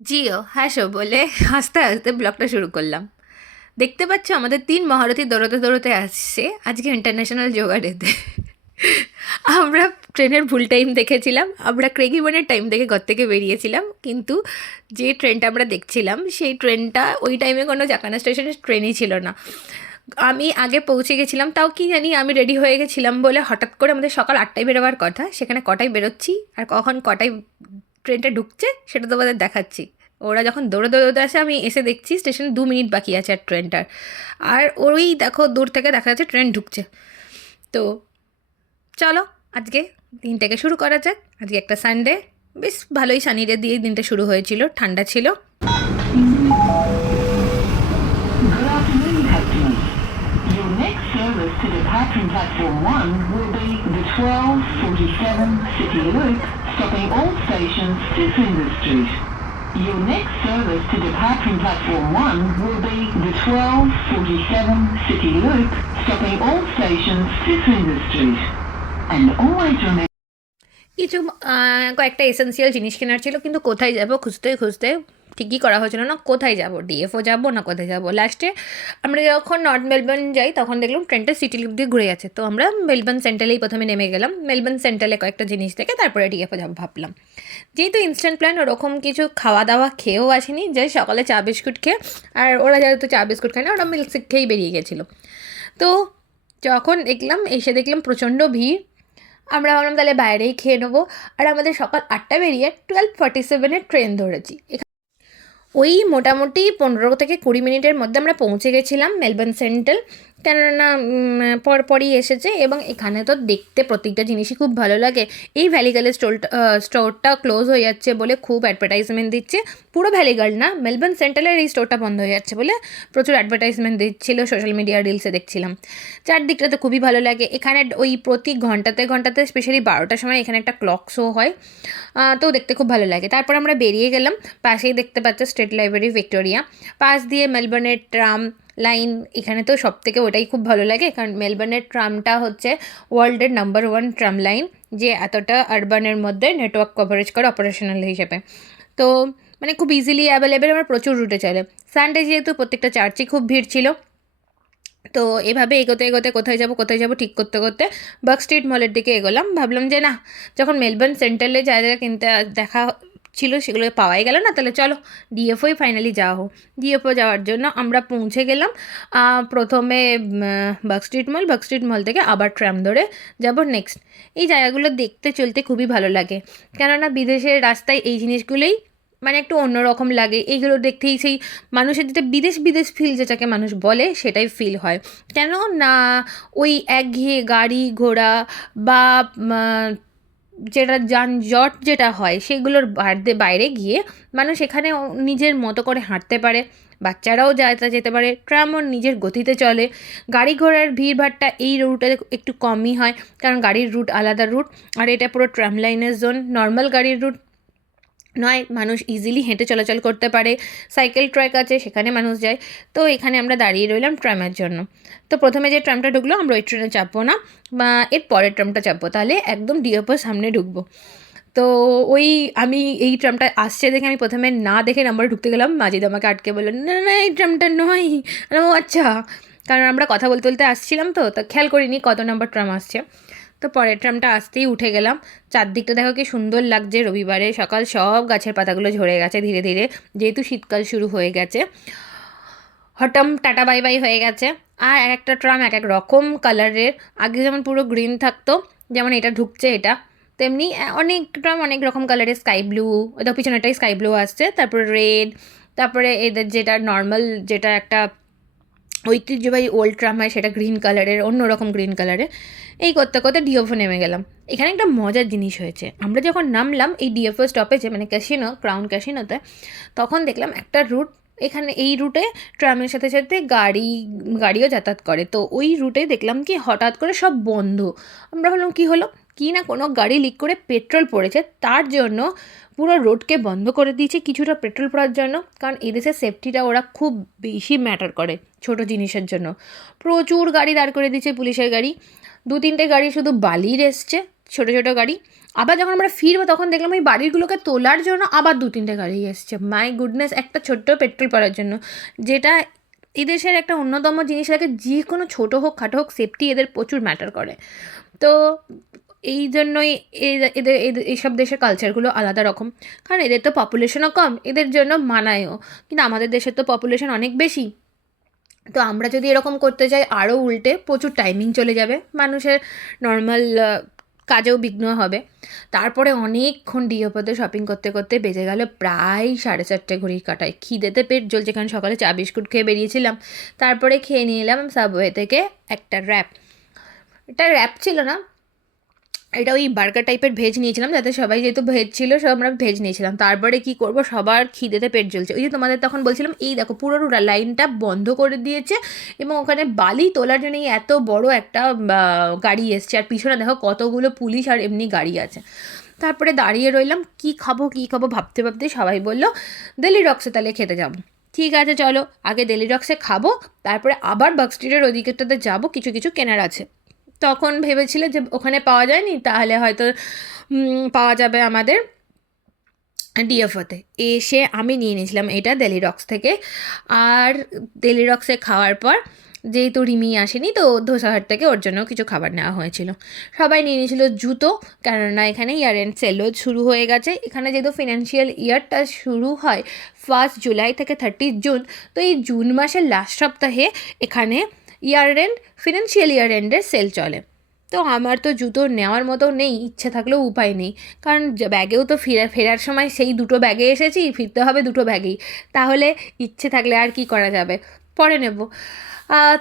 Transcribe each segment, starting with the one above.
জিও হাসো বলে হাসতে হাসতে ব্লগটা শুরু করলাম। দেখতে পাচ্ছ আমাদের ৩ মহারথী দৌড়াতে দৌড়াতে আসছে আজকে ইন্টারন্যাশনাল যোগা ডেতে। আমরা ট্রেনের ভুল টাইম দেখেছিলাম, আমরা ক্রেগিবনের টাইম দেখে ঘর থেকে বেরিয়েছিলাম, কিন্তু যে ট্রেনটা আমরা দেখছিলাম সেই ট্রেনটা ওই টাইমে কোনো জাকানা স্টেশনের ট্রেনই ছিল না। আমি আগে পৌঁছে গেছিলাম, তাও কি জানি আমি রেডি হয়ে গেছিলাম বলে হঠাৎ করে আমাদের সকাল ৮টায় বেরোবার কথা, সেখানে কটায় বেরোচ্ছি আর কখন কটায় ট্রেনটা ঢুকছে সেটা তোমাদের দেখাচ্ছি। ওরা যখন দৌড়ে দৌড়ে দৌড়ে আসে আমি এসে দেখছি স্টেশনে ২ মিনিট বাকি আছে আর ট্রেনটার। আর ওই দেখো দূর থেকে দেখা যাচ্ছে ট্রেন ঢুকছে। তো চলো আজকে দিনটাকে শুরু করা যাক। আজকে একটা সানডে, বেশ ভালোই সানি ডে দিয়ে দিনটা শুরু হয়েছিল, ঠান্ডা ছিল। Good afternoon, customers. Your next service to depart from platform 1 will be the 12:47 City Loop, stopping all stations to Flinders Street. Your next service to depart from platform 1 will be the 12:47 City Loop, stopping all stations to Flinders Street. And always remember. কিছু কয়েকটা essential জিনিস কেনার ছিল, কিন্তু কোথায় যাব খুঁজতে খুঁজতে ঠিকই করা হয়েছিল না কোথায় যাব, ডিএফও যাব না কোথায় যাব। লাস্টে আমরা যখন নর্থ মেলবোর্ন যাই তখন দেখলাম ট্রেনটা সিটি লিপ দিয়ে ঘুরে যাচ্ছে, তো আমরা মেলবোর্ন সেন্ট্রালেই প্রথমে নেমে গেলাম। মেলবোর্ন সেন্ট্রালে কয়েকটা জিনিস থেকে তারপরে ডিএফও যাবো ভাবলাম। যেহেতু ইনস্ট্যান্ট প্ল্যান, ওরকম কিছু খাওয়া দাওয়া খেয়েও আসেনি, যাই সকালে চা বিস্কুট খেয়ে, আর ওরা যেহেতু চা বিস্কুট খায় না, ওরা মিল্কশেক খেয়েই বেরিয়ে গেছিলো। তো যখন এসে দেখলাম প্রচণ্ড ভিড়, আমরা ভাবলাম তাহলে বাইরেই খেয়ে নেবো। আর আমাদের সকাল ৮টা বেরিয়ে 12:47 ট্রেন ধরেছি। ওই মোটামুটি ১৫ থেকে ২০ মিনিটের মধ্যে আমরা পৌঁছে গেছিলাম মেলবোর্ন সেন্ট্রাল, কেননা পরপরই এসেছে। এবং এখানে তো দেখতে প্রত্যেকটা জিনিসই খুব ভালো লাগে। এই ভ্যালিগার্লের স্টোরটা ক্লোজ হয়ে যাচ্ছে বলে খুব অ্যাডভার্টাইজমেন্ট দিচ্ছে। পুরো ভ্যালিগার্ল না, মেলবোর্ন সেন্ট্রালের এই স্টোরটা বন্ধ হয়ে যাচ্ছে বলে প্রচুর অ্যাডভার্টাইজমেন্ট দিচ্ছিল, সোশ্যাল মিডিয়া রিলসে দেখছিলাম। চারদিকটা তো খুবই ভালো লাগে। এখানে ওই প্রতি ঘন্টাতে ঘন্টাতে স্পেশালি 12টার সময় এখানে একটা ক্লক শো হয়, তো দেখতে খুব ভালো লাগে। তারপর আমরা বেরিয়ে গেলাম, পাশেই দেখতে পাচ্ছ স্টেট লাইব্রেরি ভিক্টোরিয়া, পাশ দিয়ে মেলবোর্নের ট্রাম লাইন। এখানে তো সব থেকে ওটাই খুব ভালো লাগে, কারণ মেলবোর্নের ট্রামটা হচ্ছে ওয়ার্ল্ডের নাম্বার 1 ট্রাম লাইন, যে এতটা আরবানের মধ্যে নেটওয়ার্ক কভারেজ করে অপারেশনাল হিসেবে। তো মানে খুব ইজিলি অ্যাভেলেবেল, আমার প্রচুর রুটে চলে। সানডে যেহেতু প্রত্যেকটা চার্চে খুব ভিড় ছিল। তো এভাবে এগোতে এগোতে কোথায় যাব ঠিক করতে করতে বার্ক স্ট্রিট মলের দিকে এগোলাম। ভাবলাম যে না, যখন মেলবোর্ন সেন্ট্রালে যা যা কিনতে দেখা ছিল সেগুলো পাওয়াই গেল না, তাহলে চলো ডিএফওই ফাইনালি যাওয়া হোক। ডিএফও যাওয়ার জন্য আমরা পৌঁছে গেলাম প্রথমে বার্ক স্ট্রিট মল থেকে আবার ট্রাম ধরে যাব নেক্সট। এই জায়গাগুলো দেখতে চলতে খুবই ভালো লাগে, কেননা বিদেশের রাস্তায় এই জিনিসগুলোই মানে একটু অন্যরকম লাগে। এইগুলো দেখতেই সেই মানুষের যেটা বিদেশ বিদেশ ফিল যেটাকে মানুষ বলে সেটাই ফিল হয়। কেন না ওই একঘেয়ে গাড়ি ঘোড়া বা যেটা যানজট যেটা হয় সেগুলোর বাইরে গিয়ে মানুষ এখানে নিজের মতো করে হাঁটতে পারে, বাচ্চারাও যেতে পারে, ট্রামও নিজের গতিতে চলে। গাড়ি ঘোড়ার ভিড়ভাট্টা এই রুটে একটু কমই হয়, কারণ গাড়ির রুট আলাদা রুট, আর এটা পুরো ট্রাম লাইনের জোন, নর্মাল গাড়ির রুট নয়। মানুষ ইজিলি হেঁটে চলাচল করতে পারে, সাইকেল ট্র্যাক আছে সেখানে মানুষ যায়। তো এখানে আমরা দাঁড়িয়ে রইলাম ট্রামের জন্য। তো প্রথমে যে ট্রামটা ঢুকলো আমরা ওই ট্রেনে চাপবো না, বা এর পরের ট্রামটা চাপবো, তাহলে একদম ডিওপোর সামনে ঢুকবো। তো ওই আমি এই ট্রামটা আসছে দেখে আমি প্রথমে না দেখে নাম্বারে ঢুকতে গেলাম, মাজিদ আমাকে আটকে বললো না না এই ট্রামটা নয়। ও আচ্ছা, কারণ আমরা কথা বলতে বলতে আসছিলাম, তো খেয়াল করিনি কত নাম্বার ট্রাম আসছে। তো পরের ট্রামটা আসতেই উঠে গেলাম। চারদিকটা দেখো কি সুন্দর লাগছে, রবিবারে সকাল সব গাছের পাতাগুলো ঝরে গেছে ধীরে ধীরে, যেহেতু শীতকাল শুরু হয়ে গেছে। হঠাৎ টাটা বাই বাই হয়ে গেছে। আর এক একটা ট্রাম এক এক রকম কালারের, আগে যেমন পুরো গ্রিন থাকতো, যেমন এটা ঢুকছে এটা, তেমনি অনেক ট্রাম অনেক রকম কালারের, স্কাই ব্লু, ওটা পিছনেটাই স্কাই ব্লু আসছে, তারপরে রেড, তারপরে এদের যেটা নর্মাল যেটা একটা ঐতিহ্যবাহী ওল্ড ট্রাম হয় সেটা গ্রিন কালারের, অন্যরকম গ্রিন কালারের। এই করতে করতে ডিএফও নেমে গেলাম। এখানে একটা মজার জিনিস হয়েছে, আমরা যখন নামলাম এই ডিএফও স্টপেজে মানে ক্যাসিনো, ক্রাউন ক্যাসিনোতে, তখন দেখলাম একটা রুট, এখানে এই রুটে ট্রামের সাথে সাথে গাড়িও যাতায়াত করে। তো ওই রুটে দেখলাম কি হঠাৎ করে সব বন্ধ। আমরা ভাবলাম কী হলো, কি না কোনো গাড়ি লিক করে পেট্রোল পড়েছে, তার জন্য পুরো রোডকে বন্ধ করে দিয়েছে কিছুটা পেট্রোল পড়ার জন্য। কারণ এদেশের সেফটিটা ওরা খুব বেশি ম্যাটার করে ছোট জিনিসের জন্য। প্রচুর গাড়ি দাঁড় করে দিয়েছে, পুলিশের গাড়ি, 2-3টে গাড়ি শুধু বালির এসছে, ছোটো ছোটো গাড়ি, আবার যখন আমরা ফিরবো তখন দেখলাম ওই বাড়িগুলোকে তোলার জন্য আবার 2-3টে গাড়ি এসছে। মাই গুডনেস, একটা ছোট্ট পেট্রোল পাওয়ার জন্য, যেটা এদেশের একটা অন্যতম জিনিস লাগে, যে কোনো ছোটো হোক খাটো হোক সেফটি এদের প্রচুর ম্যাটার করে। তো এই জন্যই এদের এইসব দেশের কালচারগুলো আলাদা রকম, কারণ এদের তো পপুলেশনও কম, এদের জন্য মানায়ও। কিন্তু আমাদের দেশের তো পপুলেশন অনেক বেশি, তো আমরা যদি এরকম করতে যাই আরও উল্টে প্রচুর টাইমিং চলে যাবে, মানুষের নর্মাল কাজেও বিঘ্ন হবে। তারপরে অনেকক্ষণ ডিওপোতে শপিং করতে করতে বেজে গেল প্রায় 4:30 ঘড়ির কাটায়। খিদেতে পেট জ্বলছে, কারণ সকালে চা বিস্কুট খেয়ে বেরিয়েছিলাম। তারপরে খেয়ে নিয়ে এলাম সাবওয়ে থেকে একটা র্যাপ। এটা র্যাপ ছিল না, এটা ওই বার্গার টাইপের ভেজ নিয়েছিলাম, যাতে সবাই যেহেতু ভেজ ছিল সব আমরা ভেজ নিয়েছিলাম। তারপরে কি করব, সবার খিদেতে পেট জ্বলছে। ওই যে তোমাদের তখন বলছিলাম, এই দেখো পুরো লাইনটা বন্ধ করে দিয়েছে এবং ওখানে বালি তোলার জন্য এত বড় একটা গাড়ি এসছে, আর পিছনে দেখো কতগুলো পুলিশ আর এমনি গাড়ি আছে। তারপরে দাঁড়িয়ে রইলাম, কি খাবো ভাবতে ভাবতে সবাই বললো দিল্লি রক্সে তাহলে খেতে যাবো। ঠিক আছে চলো, আগে দিল্লি রক্সে খাবো, তারপরে আবার বাগ স্ট্রিটের ওদিকেটাতে যাবো, কিছু কেনার আছে। তখন ভেবেছিল যে ওখানে পাওয়া যায়নি, তাহলে হয়তো পাওয়া যাবে আমাদের ডিএফওতে। এসে আমি নিয়ে নিয়েছিলাম এটা দিল্লি রক্স থেকে। আর দিল্লি রক্সে খাওয়ার পর যেহেতু রিমি আসেনি, তো ধোসাহাট থেকে ওর জন্য কিছু খাবার নেওয়া হয়েছিল। সবাই নিয়ে নিয়েছিল জুতো, কেননা এখানে ইয়ার এন্ড সেলও শুরু হয়ে গেছে। এখানে যেহেতু ফিনান্সিয়াল ইয়ারটা শুরু হয় 1 জুলাই থেকে 30 জুন, তো এই জুন মাসের লাস্ট সপ্তাহে এখানে ইয়ার এন্ড ফিনান্সিয়াল ইয়ার এন্ডের সেল চলে। তো আমার তো জুতো নেওয়ার মতো নেই, ইচ্ছে থাকলেও উপায় নেই, কারণ ব্যাগেও তো ফেরার সময় সেই 2টো ব্যাগে এসেছি, ফিরতে হবে 2টো ব্যাগেই, তাহলে ইচ্ছে থাকলে আর কি করা যাবে, পরে নেব।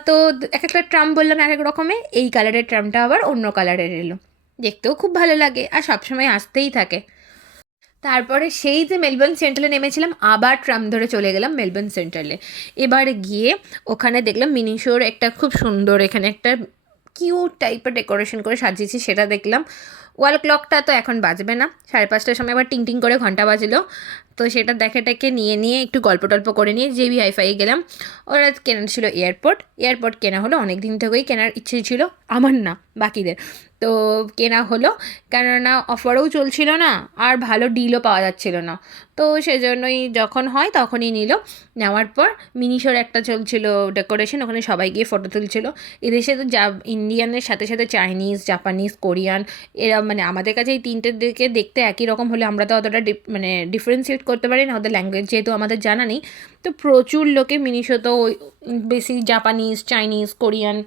তো এক একটা ট্রাম বললাম এক এক রকমের, এই কালারের ট্রামটা আবার অন্য কালারের এলো, দেখতেও খুব ভালো লাগে আর সবসময় আসতেই থাকে। তারপরে সেই যে মেলবোর্ন সেন্ট্রালে নেমেছিলাম, আবার ট্রাম ধরে চলে গেলাম মেলবোর্ন সেন্ট্রালে। এবার গিয়ে ওখানে দেখলাম মিনিশোর একটা খুব সুন্দর, এখানে একটা কিউট টাইপের ডেকোরেশন করে সাজিয়েছি, সেটা দেখলাম। ওয়াল ক্লকটা তো এখন বাজবে না, 5:30টার সময় আবার টিং করে ঘন্টা বাজলো, তো সেটা দেখে নিয়ে একটু গল্প টল্প করে নিয়ে জেবি হাইফাই গেলাম। ওরা কেনা ছিল এয়ারপোর্ট কেনা হলো, অনেক দিন থেকেই কেনার ইচ্ছে ছিল, আমার না বাকিদের। তো কেনা হলো, কেননা অফারও চলছিল না আর ভালো ডিলও পাওয়া যাচ্ছিল না, তো সেজন্যই যখন হয় তখনই নিল। নেওয়ার পর মিনিশোর একটা চলছিল ডেকোরেশন, ওখানে সবাই গিয়ে ফটো তুলছিল। এদেশে তো ইন্ডিয়ানের সাথে সাথে চাইনিজ, জাপানিজ, কোরিয়ান, এরা মানে আমাদের কাছে এই তিনটের দিকে দেখতে একই রকম হলে আমরা তো অতটা ডিফারেন্সিয়েট করতে পারি না, ওদের ল্যাঙ্গুয়েজ যেহেতু আমাদের জানা নেই। তো প্রচুর লোকে মিনিশো তো বেশি জাপানিজ, চাইনিজ, কোরিয়ান,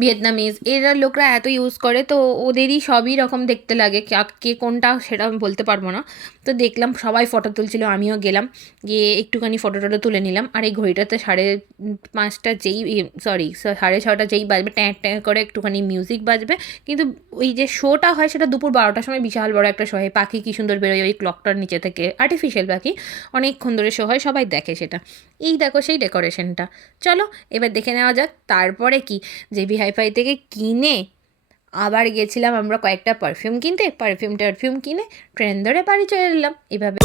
ভিয়েতনামিজ এরা লোকরা এত ইউজ করে, তো ওদেরই সবই রকম দেখতে লাগে, কে কোনটা সেটা আমি বলতে পারবো না। তো দেখলাম সবাই ফটো তুলছিল, আমিও গেলাম, গিয়ে একটুখানি ফটো তুলে নিলাম। আর এই ঘড়িটাতে 5:30 যেই 6:30 যেই বাজবে, ট্যাঁ করে একটুখানি মিউজিক বাজবে। কিন্তু ওই যে শোটা হয় সেটা দুপুর 12টার সময়, বিশাল বড় একটা শো হয়, পাখি কী সুন্দর বেরোয় ওই ক্লকটার নিচে থেকে, আর্টিফিশিয়াল পাখি, অনেকক্ষণ ধরে শো হয়, সবাই দেখে সেটা। এই দেখো সেই ডেকোরেশনটা, চলো এবার দেখে নেওয়া যাক। তারপরে কি, জেবি হাইফাই থেকে কিনে আবার গেছিলাম আমরা কয়েকটা পারফিউম কিনতে, টারফিউম কিনে ট্রেন ধরে বাড়ি চলে এলাম এভাবে।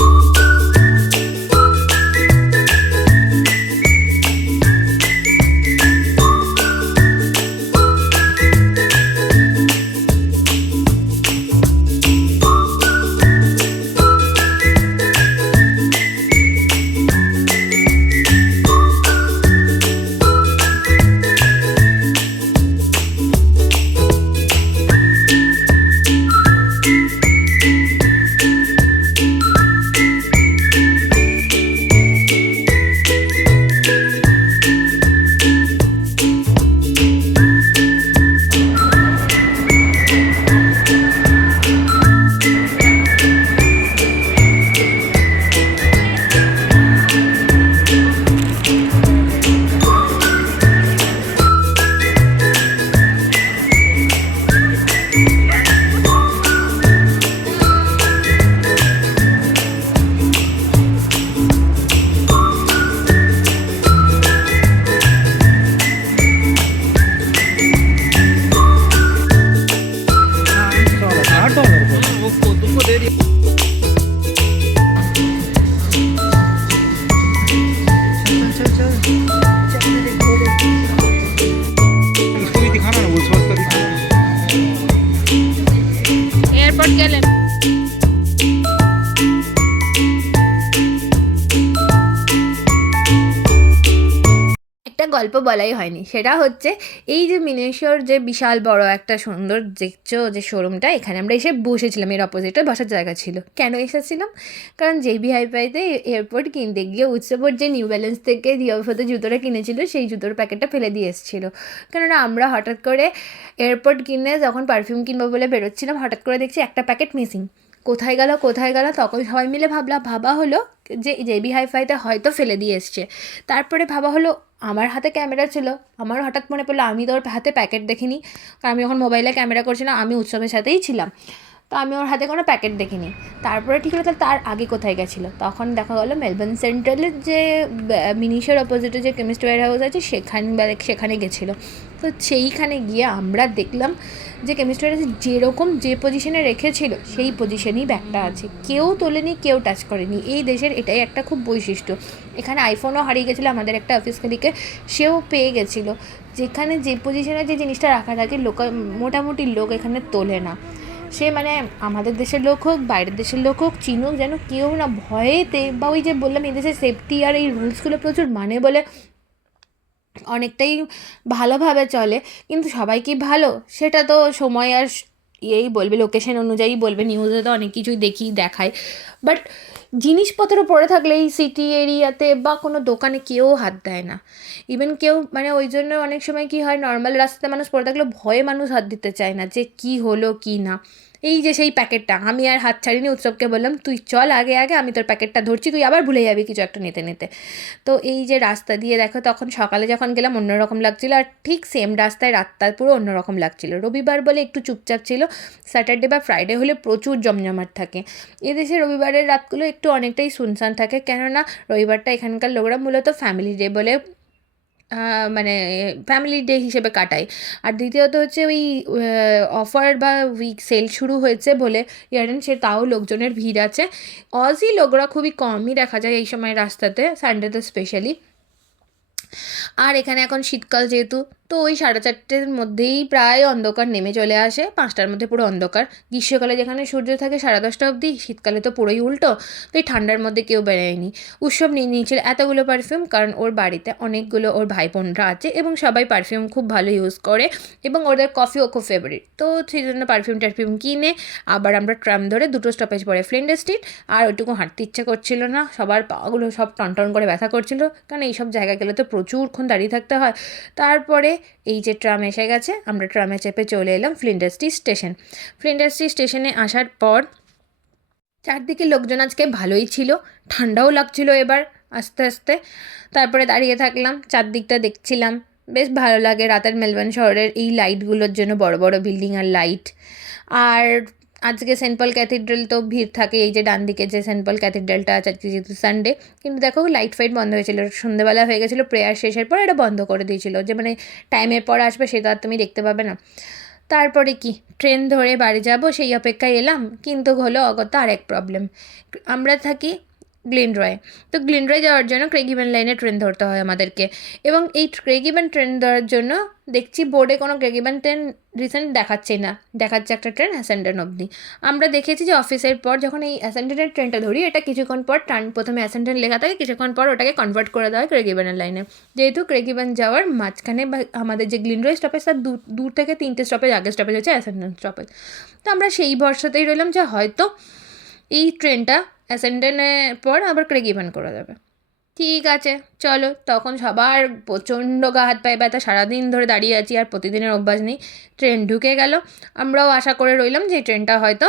গল্প বলাই হয়নি, সেটা হচ্ছে এই যে মিনেশোর যে বিশাল বড় একটা সুন্দর দেখছো যে শোরুমটা, এখানে আমরা এসে বসেছিলাম, এর অপোজিটে বসার জায়গা ছিল। কেন এসেছিলাম? কারণ জেবি হাইফাইতে এয়ারপোর্ট কিনতে গিয়ে উৎসবর যে নিউ ব্যালেন্স থেকে রিওফোতে জুতোটা কিনেছিল সেই জুতোর প্যাকেটটা ফেলে দিয়ে এসেছিলো। কেননা আমরা হঠাৎ করে এয়ারপোর্ট কিনে যখন পারফিউম কিনবো বলে বেরোচ্ছিলাম, হঠাৎ করে দেখছি একটা প্যাকেট মিসিং। কোথায় গেল তখন সবাই মিলে ভাবা হলো যে জেবি হাইফাইতে হয়তো ফেলে দিয়ে এসছে। তারপরে ভাবা হলো, আমার হাতে ক্যামেরা ছিল, আমার হঠাৎ মনে পড়লো আমি তো ওর হাতে প্যাকেট দেখিনি, কারণ আমি যখন মোবাইলে ক্যামেরা করছিলাম আমি উৎসবের সাথেই ছিলাম, তো আমি ওর হাতে কোনো প্যাকেট দেখিনি। তারপরে ঠিক হলো, তাহলে তার আগে কোথায় গেছিলো? তখন দেখা গেলো মেলবোর্ন সেন্ট্রালের যে মিনিশোর অপোজিটে যে কেমিস্ট ওয়্যার হাউস আছে সেখানে গেছিলো। তো সেইখানে গিয়ে আমরা দেখলাম যে কেমিস্ট ওয়্যার হাউসে যেরকম যে পজিশনে রেখেছিল সেই পজিশনেই ব্যাগটা আছে, কেউ তোলেনি, কেউ টাচ করেনি। এই দেশের এটাই একটা খুব বৈশিষ্ট্য। এখানে আইফোনও হারিয়ে গেছিলো আমাদের একটা অফিস কলিগে, সেও পেয়ে গেছিলো। যেখানে যে পজিশনে যে জিনিসটা রাখা থাকে মোটামুটি লোক এখানে তোলে না। সে মানে আমাদের দেশের লোক হোক, বাইরের দেশের লোক হোক, চিনুক, যেন কেউ না ভয়েতে, বা ওই যে বললাম এই দেশের সেফটি আর এই রুলসগুলো প্রচুর মানে বলে অনেকটাই ভালোভাবে চলে। কিন্তু সবাই কি ভালো সেটা তো সময় আর এই বলবে, লোকেশন অনুযায়ী বলবে, নিউজে তো অনেক কিছুই দেখায়। বাট জিনিসপত্র পড়ে থাকলে এই সিটি এরিয়াতে বা কোনো দোকানে কেউ হাত দেয় না। ইভেন কেউ মানে ওই জন্য অনেক সময় কি হয়, নর্মাল রাস্তায় মানুষ পড়ে থাকলে ভয়ে মানুষ হাত দিতে চায় না যে কি হলো কি না। এই যে সেই প্যাকেটটা আমি আর হাত ছাড়িনি, উৎসবকে বললাম তুই চল আগে আমি তোর প্যাকেটটা ধরছি, তুই আবার ভুলে যাবি কিছু একটা নিতে। তো এই যে রাস্তা দিয়ে দেখো, তখন সকালে যখন গেলাম অন্যরকম লাগছিলো, আর ঠিক সেম রাস্তায় রাতটা পুরো অন্যরকম লাগছিলো। রবিবার বলে একটু চুপচাপ ছিল, স্যাটারডে বা ফ্রাইডে হলে প্রচুর জমজমাট থাকে। এদেশে রবিবারের রাতগুলো একটু অনেকটাই শুনশান থাকে, কেননা রবিবারটা এখানকার লোকরা মূলত ফ্যামিলি ডে বলে মানে ফ্যামিলি ডে হিসেবে কাটায়। আর দ্বিতীয়ত হচ্ছে ওই অফার বা উইক সেল শুরু হয়েছে বলে সে তাও লোকজনের ভিড় আছে। অজি লোকরা খুবই কমই দেখা যায় এই সময় রাস্তাতে, সানডেতে স্পেশালি। আর এখানে এখন শীতকাল যেহেতু, তো ওই 4:30-র মধ্যেই প্রায় অন্ধকার নেমে চলে আসে, 5টার মধ্যে পুরো অন্ধকার। গ্রীষ্মকালে যেখানে সূর্য থাকে 10:30 অবধি, শীতকালে তো পুরোই উল্টো। তো এই ঠান্ডার মধ্যে কেউ বেরোয়নি। উৎসব নিয়ে নিয়েছিল এতগুলো পারফিউম, কারণ ওর বাড়িতে অনেকগুলো ওর ভাই বোনরা আছে এবং সবাই পারফিউম খুব ভালো ইউজ করে এবং ওদের কফিও খুব ফেভারিট। তো সেই জন্য পারফিউম কিনে আবার আমরা ট্রাম ধরে 2টো স্টপেজ পরে ফ্লিন্ডার স্ট্রিট। আর ওইটুকু হাঁটতে ইচ্ছা করছিল না, সবার পাগুলো সব টনটন করে ব্যথা করছিল, কারণ এইসব জায়গায় গেলে তো প্রচুরক্ষণ দাঁড়িয়ে থাকতে হয়। তারপরে এই যে ট্রাম এসে গেছে, আমরা ট্রামে চেপে চলে এলাম ফ্লিন্ডার স্ট্রিট স্টেশনে আসার পর চারদিকে লোকজন আজকে ভালোই ছিল, ঠান্ডাও লাগছিল এবার আস্তে আস্তে। তারপরে দাঁড়িয়ে থাকলাম, চারদিকটা দেখছিলাম, বেশ ভালো লাগে রাতের মেলবোর্ন শহরের এই লাইটগুলোর জন্য, বড় বড় বিল্ডিং আর লাইট। আর আজকে সেন্ট পল ক্যাথিড্রাল তো ভিড় থাকে, এই যে ডান দিকে যে সেন্ট পল ক্যাথিড্রালটা আছে, আজকে যেহেতু সানডে। কিন্তু দেখো লাইট ফাইট বন্ধ হয়েছিল, সন্ধ্যেবেলা হয়ে গেছিলো, প্রেয়ার শেষের পর এটা বন্ধ করে দিয়েছিল, যে মানে টাইমের পর আসবে সেটা আর তুমি দেখতে পাবে না। তারপরে কি ট্রেন ধরে বাড়ি যাব সেই অপেক্ষায় এলাম, কিন্তু হলো অগত্যা আরেক প্রবলেম। আমরা থাকি গ্লেনরয়ে, তো গ্লেনরয়ে যাওয়ার জন্য ক্রেগিভেন লাইনে ট্রেন ধরতে হয় আমাদেরকে। এবং এই ক্রেগিভেন ট্রেন ধরার জন্য দেখছি বোর্ডে কোনো ক্রেগিভেন ট্রেন রিসেন্ট দেখাচ্ছে না, দেখাচ্ছে একটা ট্রেন অ্যাসেন্ডেন অবধি। আমরা দেখেছি যে অফিসের পর যখন এই অ্যাসেন্ডেনের ট্রেনটা ধরি, এটা কিছুক্ষণ পর প্রথমে অ্যাসেন্ডেন লেখা থাকে, কিছুক্ষণ পর ওটাকে কনভার্ট করে দেওয়া হয় ক্রেগিভেনের লাইনে। যেহেতু ক্রেগিভেন যাওয়ার মাঝখানে বা আমাদের যে গ্লেনরয়ে স্টপেজ তার দূর থেকে 3টে স্টপেজ আগে স্টপেজ হচ্ছে অ্যাসেন্ডেন স্টপেজ। তো আমরা সেই ভরসাতেই রইলাম যে হয়তো এই ট্রেনটা অ্যাসেন্ডেনের পর আবার ক্রেগিভেন করে দেবে। ঠিক আছে চলো, তখন সবার প্রচণ্ড গা হাত পায়ে ব্যথা, সারাদিন ধরে দাঁড়িয়ে আছি আর প্রতিদিনের অভ্যাস নেই। ট্রেন ঢুকে গেল, আমরাও আশা করে রইলাম যে ট্রেনটা হয়তো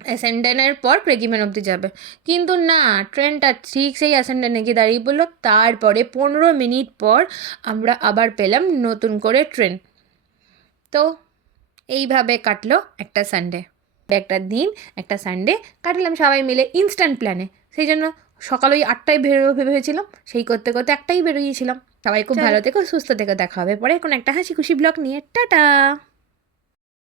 অ্যাসেন্ডেনের পর ক্রেগিভেন অবধি যাবে। কিন্তু না, ট্রেনটা ঠিক সেই অ্যাসেন্ডেনে গিয়ে দাঁড়িয়ে পড়লো। তারপরে 15 মিনিট পর আমরা আবার পেলাম নতুন করে ট্রেন। তো এইভাবে কাটলো একটা সানডে, একটা দিন, একটা সানডে কাটলাম সবাই মিলে ইনস্ট্যান্ট প্ল্যানে। সেই জন্য সকাল ওই 8টায় ভেবেছিলাম, সেই করতে করতে 1টায় বেরোইছিলাম। সবাই খুব ভালো থেকো, সুস্থ থেকো, দেখা হবে পরে কোনো একটা হাসি খুশি ব্লগ নিয়ে। টাটা।